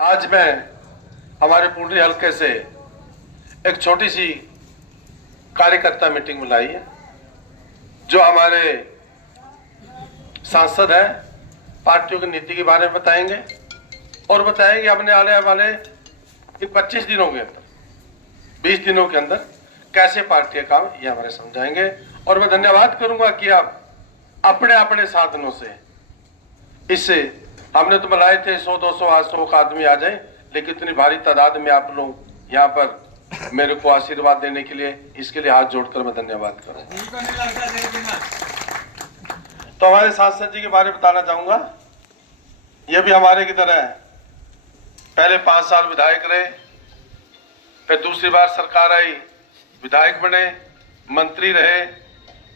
आज मैं हमारे पुंडरी हल्के से एक छोटी सी कार्यकर्ता मीटिंग बुलाई है। जो हमारे सांसद हैं पार्टियों की नीति के बारे में बताएंगे और बताएंगे अपने आने वाले 25 दिनों के अंदर 20 दिनों के अंदर कैसे पार्टी का काम ये हमारे समझाएंगे। और मैं धन्यवाद करूंगा कि आप अपने अपने साधनों से इससे हमने तो बुलाए थे 100-200 आज 100 का आदमी आ जाए, लेकिन इतनी भारी तादाद में आप लोग यहाँ पर मेरे को आशीर्वाद देने के लिए इसके लिए हाथ जोड़कर मैं धन्यवाद करूंगा। तो हमारे सांसद जी के बारे में बताना चाहूंगा। ये भी हमारे की तरह है, पहले 5 साल विधायक रहे, फिर दूसरी बार सरकार आई, विधायक बने, मंत्री रहे,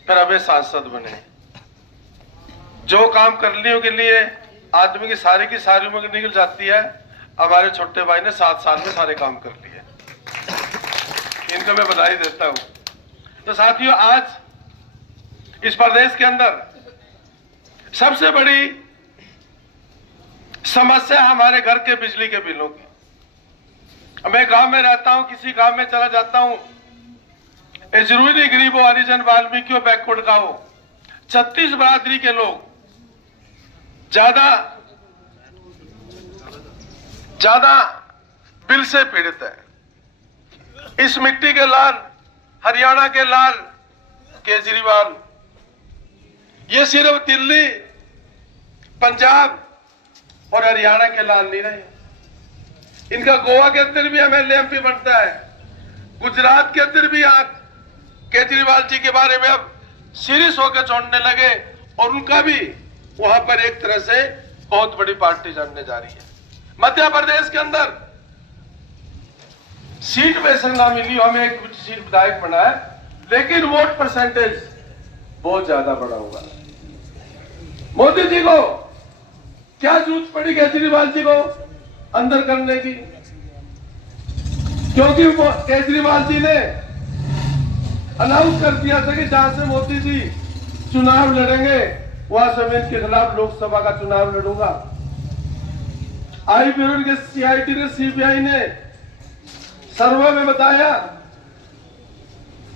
फिर अब सांसद बने। जो काम करने के लिए आदमी की सारी उम्र निकल जाती है, हमारे छोटे भाई ने 7 साल में सारे काम कर लिए। इनको मैं बधाई देता हूं। तो साथियों, आज इस प्रदेश के अंदर सबसे बड़ी समस्या हमारे घर के बिजली के बिलों की। मैं गांव में रहता हूं, किसी गांव में चला जाता हूं, ये जरूरी नहीं गरीब हो, हरिजन, वाल्मीकि हो, बैकवर्ड का हो, 36 बरादरी के लोग ज्यादा बिल से पीड़ित है। इस मिट्टी के लाल, हरियाणा के लाल केजरीवाल, ये सिर्फ दिल्ली, पंजाब और हरियाणा के लाल नहीं रहे। इनका गोवा के अंदर भी एमएलए एमपी बनता है, गुजरात के अंदर भी आप केजरीवाल जी के बारे में अब सीरियस होकर छोड़ने लगे और उनका भी वहां पर एक तरह से बहुत बड़ी पार्टी जानने जा रही है। मध्य प्रदेश के अंदर सीट वैसे ना मिली, हमें एक सीट विधायक बना है, लेकिन वोट परसेंटेज बहुत ज्यादा बड़ा होगा। मोदी जी को क्या जरूरत पड़ी केजरीवाल जी को अंदर करने की? क्योंकि केजरीवाल जी ने अनाउंस कर दिया था कि जहां से मोदी जी चुनाव लड़ेंगे वहां से मैं इनके खिलाफ लोकसभा का चुनाव लड़ूंगा। आई फिर उनके सीआईडी ने, सीबीआई ने सर्वे में बताया,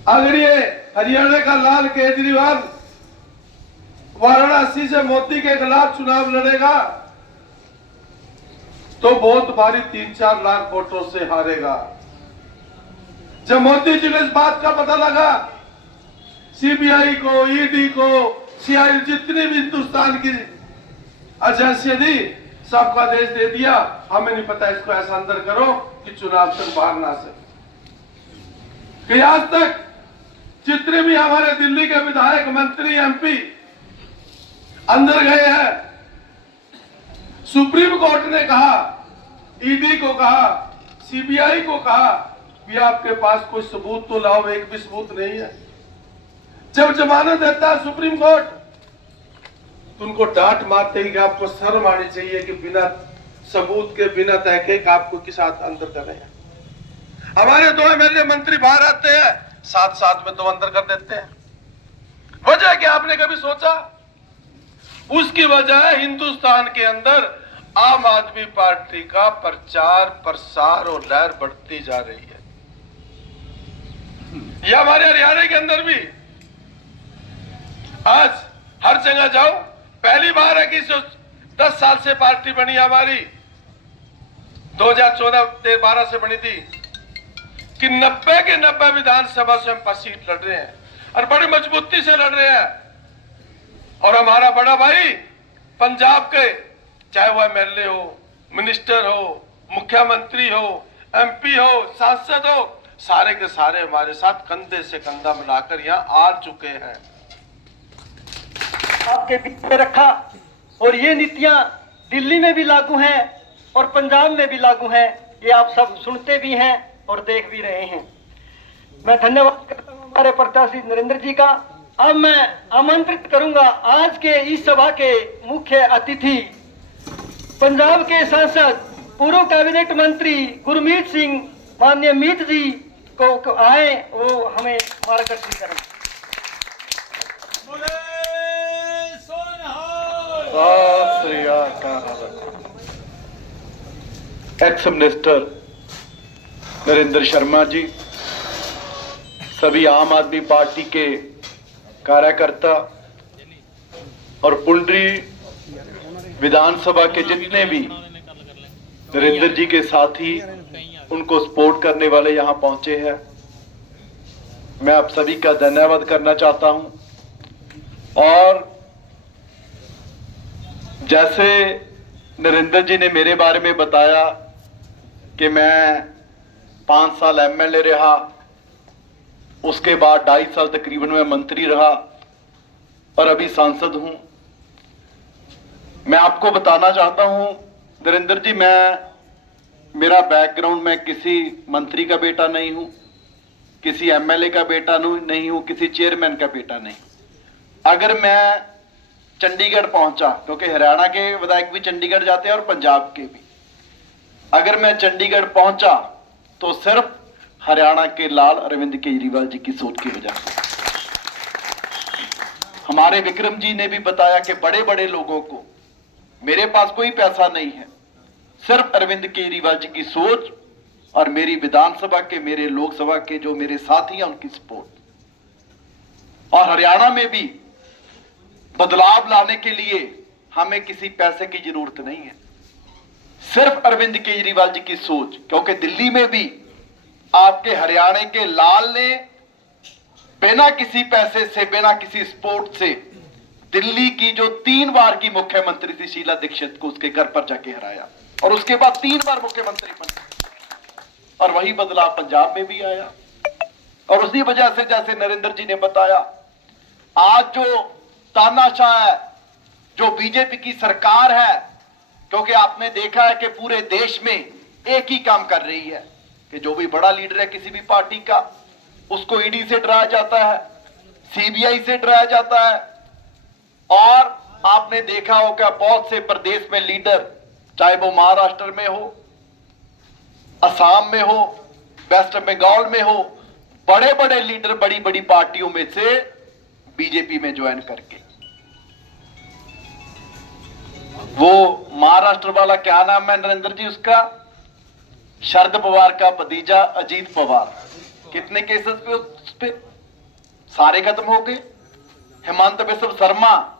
अगर ये हरियाणा का लाल केजरीवाल वाराणसी से मोदी के खिलाफ चुनाव लड़ेगा तो बहुत भारी 3-4 लाख वोटों से हारेगा। जब मोदी जी को इस बात का पता लगा, सीबीआई को, ईडी को, सीआईडी, जितनी भी हिंदुस्तान की एजेंसियां थी, सबका आदेश दे दिया, हमें नहीं पता, इसको ऐसा अंदर करो कि चुनाव तक बाहर ना सके। कि आज तक जितने भी हमारे दिल्ली के विधायक, मंत्री, एमपी अंदर गए हैं, सुप्रीम कोर्ट ने कहा, ईडी को कहा, सीबीआई को कहा कि आपके पास कोई सबूत तो लाओ, एक भी सबूत नहीं है। जब जमानत देता है सुप्रीम कोर्ट तो उनको डांट मारते ही कि आपको शर्म आनी चाहिए कि बिना सबूत के, बिना तहकीक आपको किस साथ अंदर कर रहे हैं। हमारे 2 एमएलए मंत्री बाहर आते हैं, साथ में 2 अंदर कर देते हैं। वजह क्या आपने कभी सोचा? उसकी वजह है हिंदुस्तान के अंदर आम आदमी पार्टी का प्रचार, प्रसार और लहर बढ़ती जा रही है। यह हमारे हरियाणा के अंदर भी आज हर जगह जाओ, पहली बार है कि 10 साल से पार्टी बनी हमारी, 2014-12 से बनी थी, कि 90 के 90 विधानसभा से हम सीट लड़ रहे हैं और बड़ी मजबूती से लड़ रहे हैं। और हमारा बड़ा भाई पंजाब के, चाहे वो एमएलए हो, मिनिस्टर हो, मुख्यमंत्री हो, एमपी हो, सांसद हो, सारे के सारे हमारे साथ कंधे से कंधा मिलाकर यहाँ आ चुके हैं। आपके बीच में रखा और ये नीतियां दिल्ली में भी लागू हैं और पंजाब में भी लागू हैं। ये आप सब सुनते भी हैं और देख भी रहे हैं। मैं धन्यवाद करता हूं हमारे प्रत्याशी नरेंद्र जी का। अब मैं आमंत्रित करूंगा आज के इस सभा के मुख्य अतिथि, पंजाब के सांसद, पूर्व कैबिनेट मंत्री गुरमीत सिंह, माननीय मीत जी को आए, वो हमें मार्गदर्शन करें। एक्स मिनिस्टर नरेंद्र शर्मा जी, सभी आम आदमी पार्टी के कार्यकर्ता और पुंडरी विधानसभा के जितने भी नरेंद्र जी के साथी उनको सपोर्ट करने वाले यहां पहुंचे हैं, मैं आप सभी का धन्यवाद करना चाहता हूं। और जैसे नरेंद्र जी ने मेरे बारे में बताया कि मैं 5 साल एमएलए रहा, उसके बाद 2.5 साल तकरीबन मैं मंत्री रहा और अभी सांसद हूं। मैं आपको बताना चाहता हूं नरेंद्र जी, मेरा बैकग्राउंड, मैं किसी मंत्री का बेटा नहीं हूं, किसी एमएलए का बेटा नहीं हूं, किसी चेयरमैन का बेटा नहीं। अगर मैं चंडीगढ़ पहुंचा, क्योंकि हरियाणा के विधायक भी चंडीगढ़ जाते हैं और पंजाब के भी, अगर मैं चंडीगढ़ पहुंचा तो सिर्फ हरियाणा के लाल अरविंद केजरीवाल जी की सोच की वजह से। हमारे विक्रम जी ने भी बताया कि बड़े बड़े लोगों को, मेरे पास कोई पैसा नहीं है, सिर्फ अरविंद केजरीवाल जी की सोच और मेरी विधानसभा के, मेरे लोकसभा के जो मेरे साथी हैं उनकी सपोर्ट। और हरियाणा में भी बदलाव लाने के लिए हमें किसी पैसे की जरूरत नहीं है, सिर्फ अरविंद केजरीवाल जी की सोच। क्योंकि दिल्ली में भी आपके हरियाणा के लाल ने बिना किसी पैसे से, बिना किसी सपोर्ट से दिल्ली की जो 3 बार की मुख्यमंत्री थी शीला दीक्षित को उसके घर पर जाके हराया और उसके बाद 3 बार मुख्यमंत्री बने। और वही बदलाव पंजाब में भी आया। और उसी वजह से, जैसे नरेंद्र जी ने बताया, आज जो तानाशाह है, जो बीजेपी की सरकार है, क्योंकि आपने देखा है कि पूरे देश में एक ही काम कर रही है कि जो भी बड़ा लीडर है किसी भी पार्टी का, उसको ईडी से डराया जाता है, सीबीआई से डराया जाता है। और आपने देखा होगा बहुत से प्रदेश में लीडर, चाहे वो महाराष्ट्र में हो, असम में हो, वेस्ट बंगाल में हो, बड़े बड़े लीडर बड़ी बड़ी पार्टियों में से बीजेपी में ज्वाइन करके, वो महाराष्ट्र वाला क्या नाम है नरेंद्र जी उसका, शरद पवार का भतीजा अजीत पवार, कितने केसेस पे उस पे सारे खत्म हो गए। Hemant Biswa Sharma,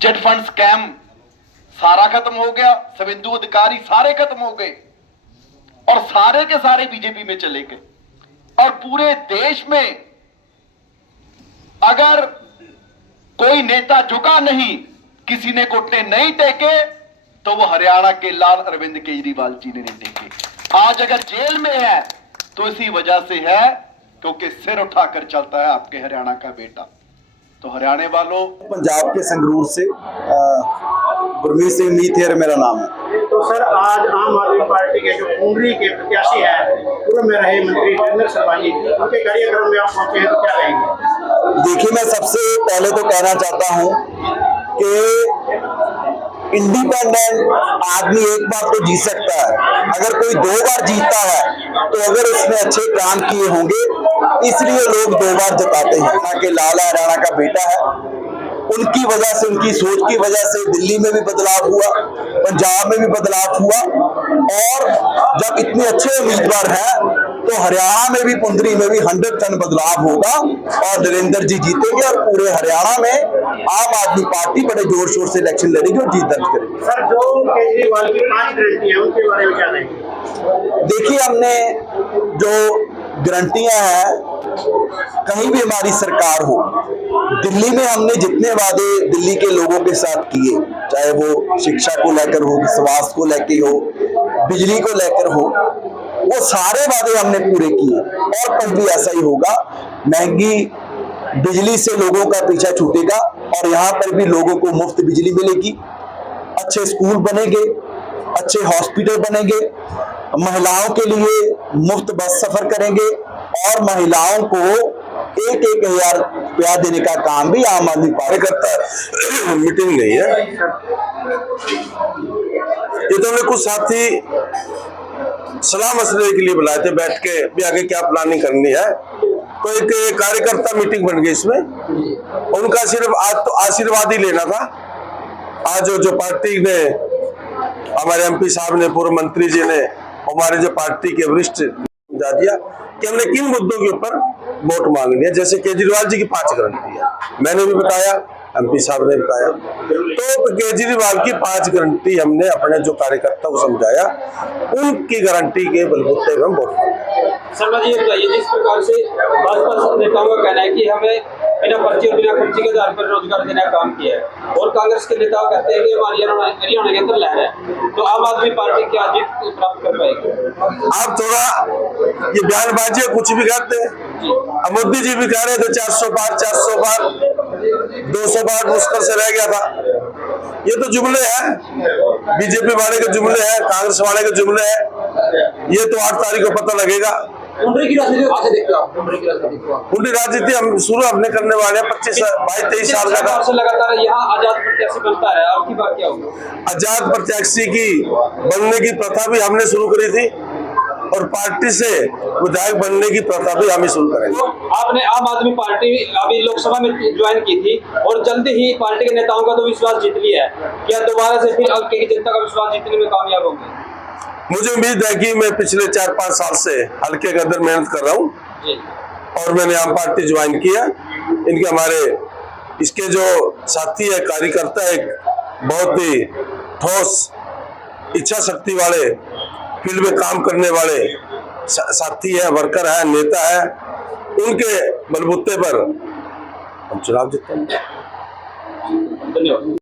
chit fund scam सारा खत्म हो गया। शुभेंदु अधिकारी सारे खत्म हो गए और सारे के सारे बीजेपी में चले गए। और पूरे देश में अगर कोई नेता झुका नहीं, किसी ने घुटने नहीं टेके, तो वो हरियाणा के लाल अरविंद केजरीवाल जी ने नहीं टेके। आज अगर जेल में है तो इसी वजह से है क्योंकि सिर उठाकर चलता है आपके हरियाणा का बेटा। तो हरियाणा वालों, पंजाब के संगरूर से गुरमीत सिंह मीथेर मेरा नाम है। तो सर, आज आम आदमी पार्टी के जो पुंडरी के प्रत्याशी हैं, पूर्व में रहे मंत्री नरेंद्र शर्मा जी, उनके कार्यक्रम में आप पहुंचे हैं तो क्या कहेंगे? देखिए, मैं सबसे पहले तो कहना चाहता हूं कि इंडिपेंडेंट आदमी एक बार तो जीत सकता है, अगर कोई 2 बार जीतता है तो अगर उसने अच्छे काम किए होंगे, इसलिए लोग 2 बार जिताते हैं। ना कि लाला हरियाणा का बेटा है, उनकी वजह से, उनकी सोच की वजह से दिल्ली में भी बदलाव हुआ, पंजाब में भी बदलाव हुआ। और जब इतने अच्छे उम्मीदवार हैं तो हरियाणा में भी, पुंडरी में भी 100% बदलाव होगा और नरेंद्र जी जीतेंगे और पूरे हरियाणा में आम आदमी पार्टी बड़े जोर शोर से इलेक्शन लड़ेगी और जीत दर्ज करेगी। सर, जो केजरीवाल की 5 गारंटी है उनके बारे में क्या कहेंगे? देखिए, हमने जो गारंटियां हैं, कहीं भी हमारी सरकार हो, दिल्ली में हमने जितने वादे दिल्ली के लोगों के साथ किए, चाहे वो शिक्षा को लेकर हो, स्वास्थ्य को लेकर हो, बिजली को लेकर हो, वो सारे वादे हमने पूरे किए और कल भी ऐसा ही होगा। महंगी बिजली से लोगों का पीछा छूटेगा और यहाँ पर भी लोगों को मुफ्त बिजली मिलेगी, अच्छे स्कूल बनेंगे, अच्छे हॉस्पिटल बनेंगे, महिलाओं के लिए मुफ्त बस सफर करेंगे और महिलाओं को 1-1 हजार रुपया देने का काम भी आम आदमी पार्टी करता है। मीटिंग नहीं है ये, तो हमने कुछ साथी सलाह मसले के लिए बुलाए थे, बैठ के भी आगे क्या प्लानिंग करनी है। तो एक कार्यकर्ता मीटिंग बन गई इसमें, उनका सिर्फ आज तो आशीर्वाद ही लेना था। आज जो पार्टी ने हमारे एमपी साहब ने, पूर्व मंत्री जी ने, हमारे जो पार्टी के वरिष्ठ समझा दिया कि हमने किन मुद्दों के ऊपर वोट मांगनी है। जैसे केजरीवाल जी की 5 गारंटी है, मैंने भी बताया, एमपी साहब ने बताया, तो केजरीवाल की 5 गारंटी हमने अपने जो कार्यकर्ता को समझाया, उनकी गारंटी के बलबूते पर हम वोट मांगे। शर्मा जी, ये बताइए, जिस प्रकार से भाजपा नेताओं का कहना है कि हमें बिना पर्ची और बिना खर्ची के आधार पर रोजगार देने का काम किया है, और कांग्रेस के नेता कहते हैं कि हमारी हरियाणा के अंदर लहर है, तो आम आदमी पार्टी क्या जीत प्राप्त कर पाएगी? आप थोड़ा ये बयानबाजी कुछ भी कहते हैं। अब मोदी जी भी कह रहे थे 400 पार 200 पार मुश्किल से रह गया था। ये तो जुमले हैं, बीजेपी वाले के जुमले हैं, कांग्रेस वाले के जुमले हैं। ये तो 8 तारीख को पता लगेगा। की राजनीति हम शुरू अपने करने वाले हैं। 22-23 साल का लगातार यहाँ आजाद प्रत्याशी बनता है, आपकी बात क्या होगी? आजाद प्रत्याशी की बनने की प्रथा भी हमने शुरू करी थी, और पार्टी से विधायक बनने की प्रथा भी हम ही शुरू करेंगे। तो आपने आम आदमी पार्टी अभी लोकसभा में ज्वाइन की थी, और जल्दी ही पार्टी के नेताओं का तो विश्वास जीत लिया है, क्या दोबारा से फिर हल्के की जनता का विश्वास जीतने में कामयाब होंगे? मुझे उम्मीद है कि मैं पिछले 4-5 साल से हल्के के अंदर मेहनत कर रहा हूँ, और मैंने आम पार्टी ज्वाइन किया। इनके हमारे इसके जो साथी है, कार्यकर्ता, एक बहुत ही ठोस इच्छा शक्ति वाले, फील्ड में काम करने वाले साथी है, वर्कर है, नेता है, उनके बलबूते पर हम चुनाव जीतेंगे। धन्यवाद।